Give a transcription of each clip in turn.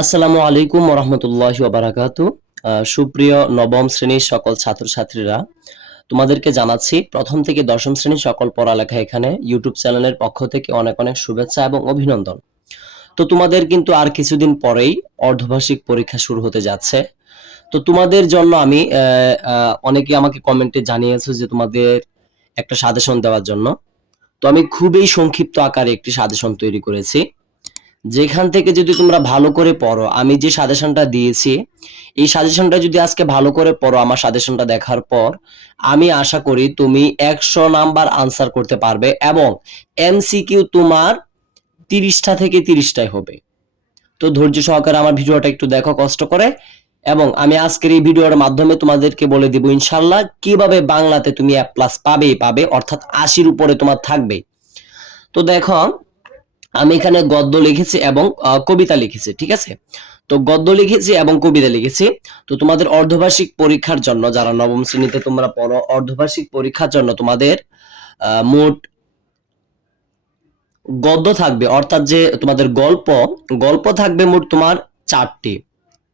আসসালামু আলাইকুম রহমতুল্লাহ বারাকাতু সুপ্রিয় নবম শ্রেণির সকল ছাত্রছাত্রীরা, তোমাদেরকে জানাচ্ছি, প্রথম থেকে দশম শ্রেণির সকল পড়ালেখা এখানে ইউটিউব চ্যানেলের পক্ষ থেকে অনেক অনেক শুভেচ্ছা এবং অভিনন্দন। তো তোমাদের কিন্তু আর কিছুদিন পরেই অর্ধবার্ষিক পরীক্ষা শুরু হতে যাচ্ছে। তো তোমাদের জন্য আমি অনেকে আমাকে কমেন্টে জানিয়েছো যে তোমাদের একটা সাজেশন দেওয়ার জন্য। তো আমি খুবই সংক্ষিপ্ত আকারে একটি সাজেশন তৈরি করেছি। যেখান থেকে যদি তোমরা ভালো করে পড়ো, আমি যে সাজেশনটা দিয়েছি, এই সাজেশনটা যদি আজকে ভালো করে পড়ো আমার সাজেশনটা দেখার পর, আমি আশা করি তুমি একশো নাম্বার আনসার করতে পারবে এবং এমসিকিউ তোমার তিরিশটা থেকে তিরিশটাই হবে। তো ধৈর্য সহকারে আমার ভিডিওটা একটু দেখো, কষ্ট করে, এবং আমি আজকের এই ভিডিওর মাধ্যমে তোমাদেরকে বলে দিব ইনশাল্লাহ কীভাবে বাংলাতে তুমি এ প্লাস পাবেই পাবে, অর্থাৎ আশির উপরে তোমার থাকবে তো দেখো আমি এখানে গদ্য লিখেছি এবং কবিতা লিখেছি, ঠিক আছে? তো গদ্য লিখেছি এবং কবিতা লিখেছি। তো তোমাদের অর্ধবার্ষিক পরীক্ষার জন্য, যারা নবম শ্রেণীতে তোমরা পড়ো, অর্ধবার্ষিক পরীক্ষার জন্য তোমাদের মোট গদ্য থাকবে, অর্থাৎ যে তোমাদের গল্প গল্প থাকবে মোট তোমার চারটি,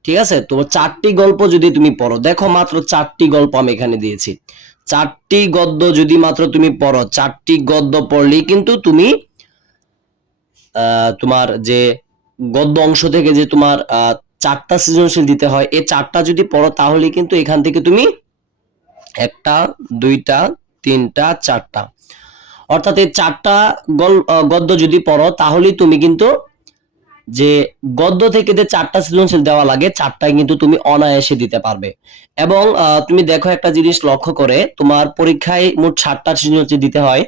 ঠিক আছে? তো চারটি গল্প যদি তুমি পড়ো, দেখো মাত্র চারটি গল্প আমি এখানে দিয়েছি। চারটি গদ্য যদি মাত্র তুমি পড়ো, চারটি গদ্য পড়লেই কিন্তু তুমি তোমার যে গদ্য অংশ থেকে যে তোমার চারটা সৃজনশীল দিতে হয়, এই চারটা যদি পড়ো তাহলে কিন্তু এখান থেকে তুমি একটা, দুইটা, তিনটা, চারটা। অর্থাৎ এই চারটা গদ্য যদি পড়ো তাহলেই তুমি কিন্তু যে গদ্য থেকে যে চারটা সৃজনশীল দেওয়া লাগে চারটায় কিন্তু তুমি অনায়াসে দিতে পারবে। এবং তুমি দেখো একটা জিনিস লক্ষ্য করে, তোমার পরীক্ষায় মোট সাতটা সৃজনশীল দিতে হয়।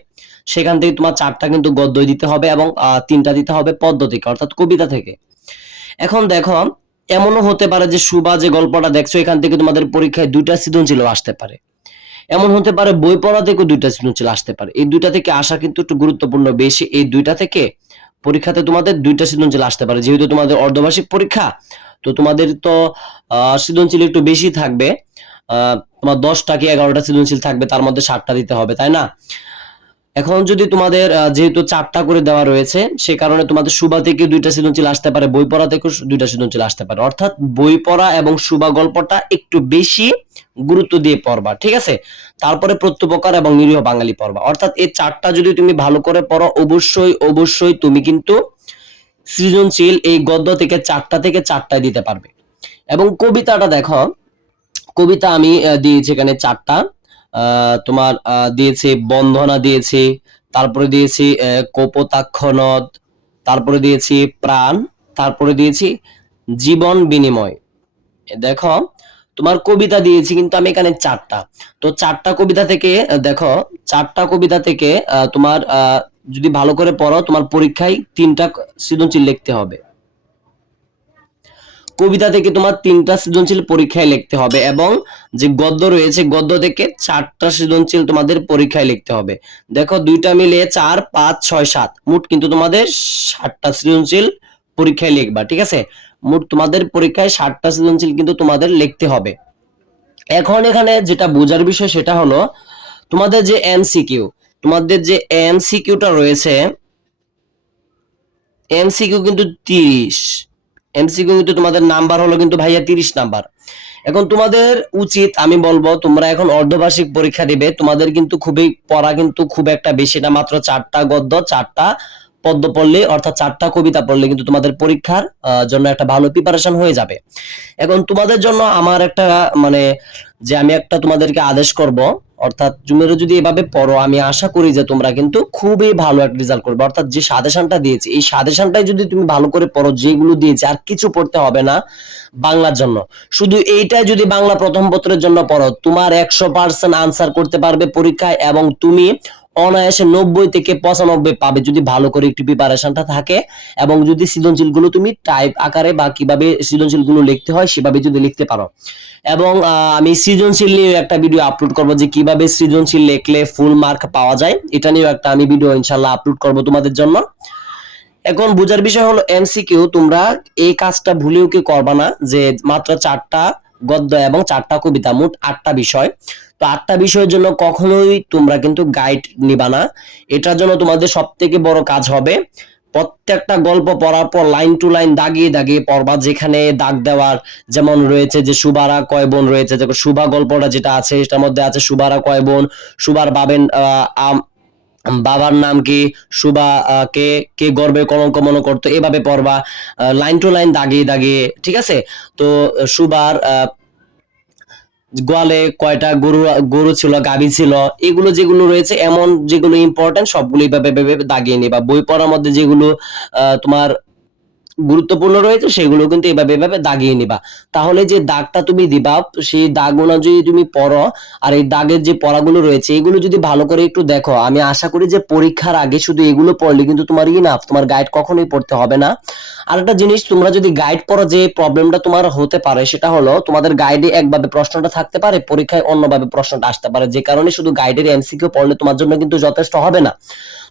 সেখান থেকে তোমার চারটা কিন্তু গদ্যই দিতে হবে এবং তিনটা দিতে হবে পদ্য থেকে অর্থাৎ কবিতা থেকে। এখন দেখো এমনও হতে পারে যে সুবা যে গল্পটা দেখছ এখান থেকে তোমাদের পরীক্ষায় দুইটা সৃজনশীল আসতে পারে। এমন হতে পারে বই পড়া থেকেও দুইটা সৃজনশীল আসতে পারে। এই দুইটা থেকে আসা কিন্তু একটু গুরুত্বপূর্ণ। বেশি এই দুইটা থেকে পরীক্ষাতে তোমাদের দুইটা সৃজনশীল আসতে পারে। যেহেতু তোমাদের অর্ধবার্ষিক পরীক্ষা তো তোমাদের তো সৃজনশীল একটু বেশি থাকবে। আহ, তোমার দশটা কি এগারোটা সৃজনশীল থাকবে তার মধ্যে সাতটা দিতে হবে তাই না? এখন যদি তোমাদের যেহেতু চারটা করে দেওয়া রয়েছে, সে কারণে তোমাদের সুবা থেকে দুইটা সৃজনশীল আসতে পারে, বই পড়া থেকেও দুইটা সৃজনশীল আসতে পারে। অর্থাৎ বই পড়া এবং সুবা গল্পটা একটু বেশি গুরুত্ব দিয়ে পড়বা, ঠিক আছে? তারপরে প্রত্যুপকার এবং নিরীহ বাঙালি পড়বা। অর্থাৎ এই চারটা যদি তুমি ভালো করে পড়ো, অবশ্যই অবশ্যই তুমি কিন্তু সৃজনশীল এই গদ্য থেকে চারটা থেকে চারটায় দিতে পারবে। এবং কবিতাটা দেখো, কবিতা আমি দিয়েছি এখানে চারটা। তোমার দিয়েছি বন্ধনা দিয়েছে, তারপরে দিয়েছি কপোতাক্ষ নদ, তারপরে দিয়েছি প্রাণ, তারপরে দিয়েছি জীবন বিনিময়। দেখো, তোমার কবিতা দিয়েছি, কিন্তু আমি এখানে চারটা। তো চারটা কবিতা থেকে দেখো, চারটা কবিতা থেকে তোমার যদি ভালো করে পড়ো, তোমার পরীক্ষায় তিনটা সৃজনশীল লিখতে হবে। কবিতা থেকে তোমার তিনটা সৃজনশীল পরীক্ষায় লিখতে হবে এবং যে গদ্য রয়েছে, গদ্য থেকে চারটা সৃজনশীল তোমাদের পরীক্ষায় লিখতে হবে। দেখো, দুইটা মিলে চার, পাঁচ, ছয়, সাত। মোট কিন্তু তোমাদের সাতটা সৃজনশীল পরীক্ষায় লিখবা, ঠিক আছে? মোট তোমাদের পরীক্ষায় ষাটটা সৃজনশীল কিন্তু তোমাদের লিখতে হবে। এখন এখানে যেটা বোঝার বিষয় সেটা হলো, তোমাদের যে এমসিকিউ, তোমাদের যে এমসিকিউটা রয়েছে, এমসিকিউ কিন্তু তিরিশ। এমসিকিউ কিন্তু তোমাদের নাম্বার হলো কিন্তু ভাইয়া তিরিশ নাম্বার। এখন তোমাদের উচিত, আমি বলব, তোমরা এখন অর্ধবার্ষিক পরীক্ষা দিবে। তোমাদের কিন্তু খুবই, পড়া কিন্তু খুব একটা বেশি না, মাত্র চারটা গদ্য, চারটা পদ্য পড়লে, অর্থাৎ চারটা কবিতা পড়লে কিন্তু তোমাদের পরীক্ষার জন্য একটা ভালো প্রিপারেশন হয়ে যাবে। এখন তোমাদের জন্য আমার একটা মানে যে আমি একটা তোমাদেরকে আদেশ করব, অর্থাৎ তোমরা যদি এভাবে পড়ো, আমি আশা করি যে তোমরা কিন্তু খুবই ভালো একটা রেজাল্ট করবে। অর্থাৎ যে সাজেশনটা দিয়েছি, এই সাজেশনটাই যদি তুমি ভালো করে পড়ো, যেগুলো দিয়েছি, আর কিছু পড়তে হবে না বাংলার জন্য। শুধু এইটাই যদি বাংলা প্রথম পত্রের জন্য পড়ো, তোমার একশো পার্সেন্ট আনসার করতে পারবে পরীক্ষায়, এবং তুমি অনায়াসে নব্বই থেকে পঁচানব্বই পাবে যদি ভালো করে একটু প্রিপারেশনটা থাকে। এবং যদি সৃজনশীলগুলো তুমি টাইপ আকারে বা কীভাবে সৃজনশীলগুলো লিখতে হয় সেভাবে যদি লিখতে পারো। এবং আমি সৃজনশীল নিয়ে একটা ভিডিও আপলোড করব যে কীভাবে সৃজনশীল লিখলে ফুল মার্ক পাওয়া যায়। এটা নিয়েও একটা আমি ভিডিও ইনশাল্লাহ আপলোড করব তোমাদের জন্য। এখন বোঝার বিষয় হলো এমসিকিউ তোমরা এই কাজটা ভুলেও কেউ করবা না যে মাত্র চারটা গদ্য এবং চারটা কবিতা, মোট আটটা বিষয়। তো আটটা বিষয়ের জন্য কখনোই তোমরা কিন্তু গাইড নিবা না। এটার জন্য তোমাদের সব থেকে বড় কাজ হবে, প্রত্যেকটা গল্প পড়ার পর লাইন টু লাইন দাগিয়ে দাগিয়ে পড়বা। যেখানে দাগ দেওয়ার যেমন রয়েছে যে সুবারা কয় বোন রয়েছে যেমন সুবা গল্পটা যেটা আছে, সেটার মধ্যে আছে সুবারা কয় বোন, সুবার বাবেন বাবার নাম কি, সুবা কে কে গর্বে কলঙ্ক মনে করতো, এভাবে পড়বা। লাইন টু লাইন দাগিয়ে দাগিয়ে, ঠিক আছে? তো সুবার গোয়ালে কয়টা গরু গরু ছিল, গাভী ছিল, এগুলো যেগুলো রয়েছে, এমন যেগুলো ইম্পর্টেন্ট সবগুলো ভেবে দাগিয়ে নিবা বই পড়ার মধ্যে যেগুলো তোমার গুরুত্বপূর্ণ রয়েছে, সেগুলো কিন্তু এভাবে এভাবে দাগিয়ে নিবা। তাহলে যে দাগটা তুমি দিবা, সেই দাগ অনুযায়ী তুমি পড়ো, আর এই দাগের যে পড়াগুলো রয়েছে, এগুলো যদি ভালো করে একটু দেখো, আমি আশা করি যে পরীক্ষার আগে শুধু এগুলো পড়লে কিন্তু তোমার ইনাফ তোমার গাইড কখনোই পড়তে হবে না। আর একটা জিনিস, তোমরা যদি গাইড পড়ো, যে প্রবলেমটা তোমার হতে পারে, সেটা হলো তোমাদের গাইডে একভাবে প্রশ্নটা থাকতে পারে, পরীক্ষায় অন্যভাবে প্রশ্নটা আসতে পারে। যে কারণে শুধু গাইডের এমসিকিউ পড়লে তোমার জন্য কিন্তু যথেষ্ট হবে না।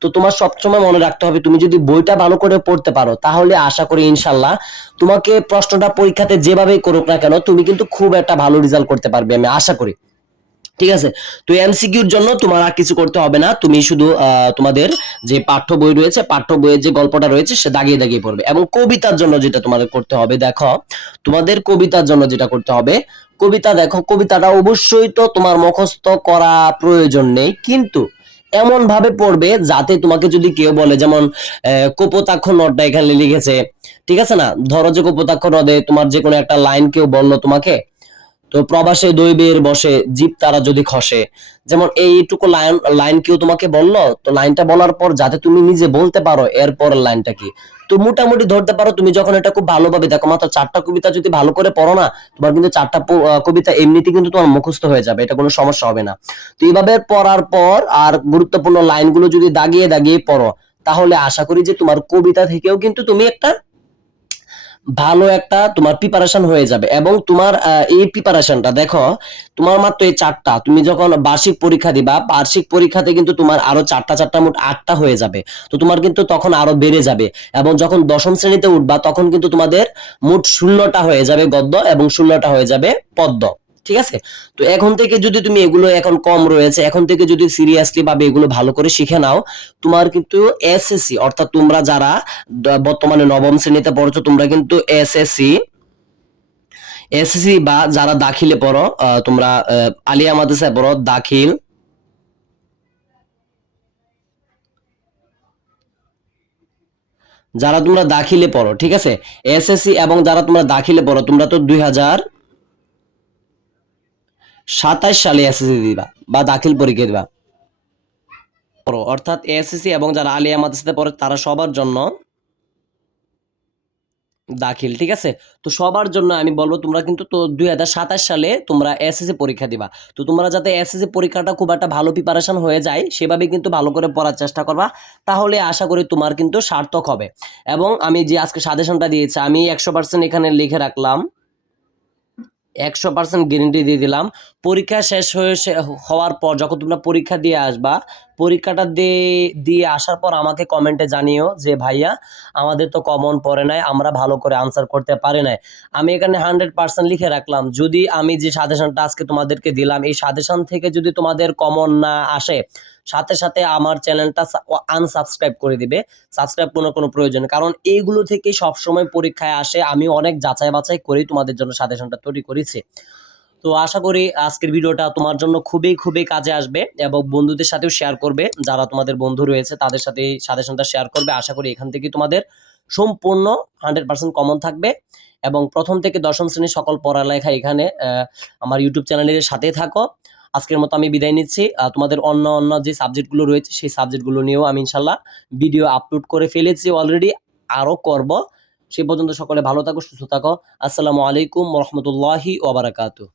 তো তোমার সবসময় মনে রাখতে হবে, তুমি যদি বইটা ভালো করে পড়তে পারো, তাহলে আশা করি ইনশাল্লাহ। তোমাকে প্রশ্নটা পরীক্ষাতে যেভাবেই করুক না কেন, তুমি কিন্তু খুব একটা ভালো রেজাল্ট করতে পারবে আমি আশা করি। ঠিক আছে? তো এমসিকিউর জন্য তোমার আর কিছু করতে হবে না। তুমি শুধু তোমাদের যে পাঠ্য বই রয়েছে, পাঠ্য বইয়ের যে গল্পটা রয়েছে, সে দাগিয়ে দাগিয়ে পড়বে। এবং কবিতার জন্য যেটা তোমাদের করতে হবে, দেখো, তোমাদের কবিতার জন্য যেটা করতে হবে, কবিতা দেখো, কবিতাটা অবশ্যই তো তোমার মুখস্থ করা প্রয়োজন নেই। কিন্তু এমন ভাবে পড়বে যাতে তোমাকে যদি কেউ বলে, যেমন কপোতাক্ষ নদটা এখানে লিখেছে, ঠিক আছে না? ধরো যে কোপতাক্ষ নদে তোমার যে কোনো একটা লাইন কেউ বলল তোমাকে তো প্রবাসে দৈবের বসে জীব তারা যদি খসে, যেমন এইটুকু লাইন লাইন কেউ তোমাকে বলল, তো লাইনটা বলার পর যাতে তুমি নিজে বলতে পারো এরপর লাইনটা কি। তো মোটামুটি ধরতে পারো তুমি যখন এটা খুব ভালোভাবে দেখো, মাত্র চারটা কবিতা যদি ভালো করে পড়ো না, তোমার কিন্তু চারটা কবিতা এমনিতে কিন্তু তোমার মুখস্থ হয়ে যাবে, এটা কোনো সমস্যা হবে না। তো এইভাবে পড়ার পর আর গুরুত্বপূর্ণ লাইনগুলো যদি দাগিয়ে দাগিয়ে পড়ো, তাহলে আশা করি যে তোমার কবিতা থেকেও কিন্তু তুমি একটা ভালো একটা তোমার প্রিপারেশন হয়ে যাবে এবং তোমার এই প্রিপারেশনটা দেখো, তোমার মাত্র এই চারটা। তুমি যখন বার্ষিক পরীক্ষা দিবা, বার্ষিক পরীক্ষাতে কিন্তু তোমার আরও চারটা চারটা মোট আটটা হয়ে যাবে। তো তোমার কিন্তু তখন আরও বেড়ে যাবে এবং যখন দশম শ্রেণীতে উঠবা, তখন কিন্তু তোমাদের মোট ষোলোটা হয়ে যাবে গদ্য এবং ষোলোটা হয়ে যাবে পদ্য। ঠিক আছে? তো এখন থেকে যদি তুমি এগুলো এখন কম রয়েছে, এখন থেকে যদি সিরিয়াসলি ভাবে এগুলো ভালো করে শিখে নাও, তোমার কিন্তু এসএসসি অর্থাৎ তোমরা যারা বর্তমানে নবম শ্রেণীতে পড়ছো, তোমরা কিন্তু এসএসসি এসএসসি বা যারা দাখিলে পড়ো তোমরা আলিয়া মাদ্রাসায় পড়ো, দাখিল। যারা তোমরা দাখিলে পড়ো, ঠিক আছে? এসএসসি এবং যারা তোমরা দাখিলে পড়ো, তোমরা তো দুই হাজার সাতাশ সালে এসএসসি দিবা বা দাখিল পরীক্ষা দিবা। অর্থাৎ এসএসসি এবং যারা আলিয়া মাদ্রাসাতে পড়ে তারা সবার জন্য দাখিল, ঠিক আছে? তো সবার জন্য আমি বলব, তোমরা কিন্তু তো দুই হাজার সাতাশ সালে তোমরা এসএসসি পরীক্ষা দিবা। তো তোমরা যাতে এসএসসি পরীক্ষাটা খুব একটা ভালো প্রিপারেশন হয়ে যায় সেভাবে কিন্তু ভালো করে পড়ার চেষ্টা করবা। তাহলে আশা করি তোমার কিন্তু সার্থক হবে। এবং আমি যে আজকে সাজেশনটা দিয়েছি, আমি একশো এখানে লিখে রাখলাম। একশো পার্সেন্ট গ্যারেন্টি দিয়ে দিলাম। পরীক্ষা শেষ হয়ে হওয়ার পর যখন তোমরা পরীক্ষা দিয়ে আসবা পরীক্ষাটা দিয়ে দিয়ে আসার পর আমাকে কমেন্টে জানিও যে, ভাইয়া, আমাদের তো কমন পড়ে নাই, আমরা ভালো করে আনসার করতে পারি নাই। আমি এখানে হান্ড্রেড পার্সেন্ট লিখে রাখলাম, যদি আমি যে সাজেশনটা আজকে তোমাদেরকে দিলাম, এই সাজেশন থেকে যদি তোমাদের কমন না আসে, সাথে সাথে আমার চ্যানেলটা আনসাবস্ক্রাইব করে দিবে। সাবস্ক্রাইব কোনো কোনো প্রয়োজন। কারণ এইগুলো থেকে সবসময় পরীক্ষায় আসে, আমি অনেক যাচাই বাছাই করেই তোমাদের জন্য সাজেশনটা তৈরি করেছি। তো আশা করি আজকের ভিডিওটা তোমার জন্য খুবই খুবই কাজে আসবে এবং বন্ধুদের সাথেও শেয়ার করবে। যারা তোমাদের বন্ধু রয়েছে, তাদের সাথে এই সাজেশনটা শেয়ার করবে। আশা করি এখান থেকে তোমাদের সম্পূর্ণ হান্ড্রেড পার্সেন্ট কমন থাকবে এবং প্রথম থেকে দশম শ্রেণির সকল পড়ালেখা এখানে আমার ইউটিউব চ্যানেলের সাথে থাকো। আজকের মতো আমি বিদায় নিচ্ছি। তোমাদের অন্য অন্য যে সাবজেক্টগুলো রয়েছে, সেই সাবজেক্টগুলো নিয়েও আমি ইনশাল্লাহ ভিডিও আপলোড করে ফেলেছি অলরেডি আরও করব। সে পর্যন্ত সকলে ভালো থাকো সুস্থ থাকো। আসসালামু আলাইকুম রহমতুল্লাহি ওবারাকাতু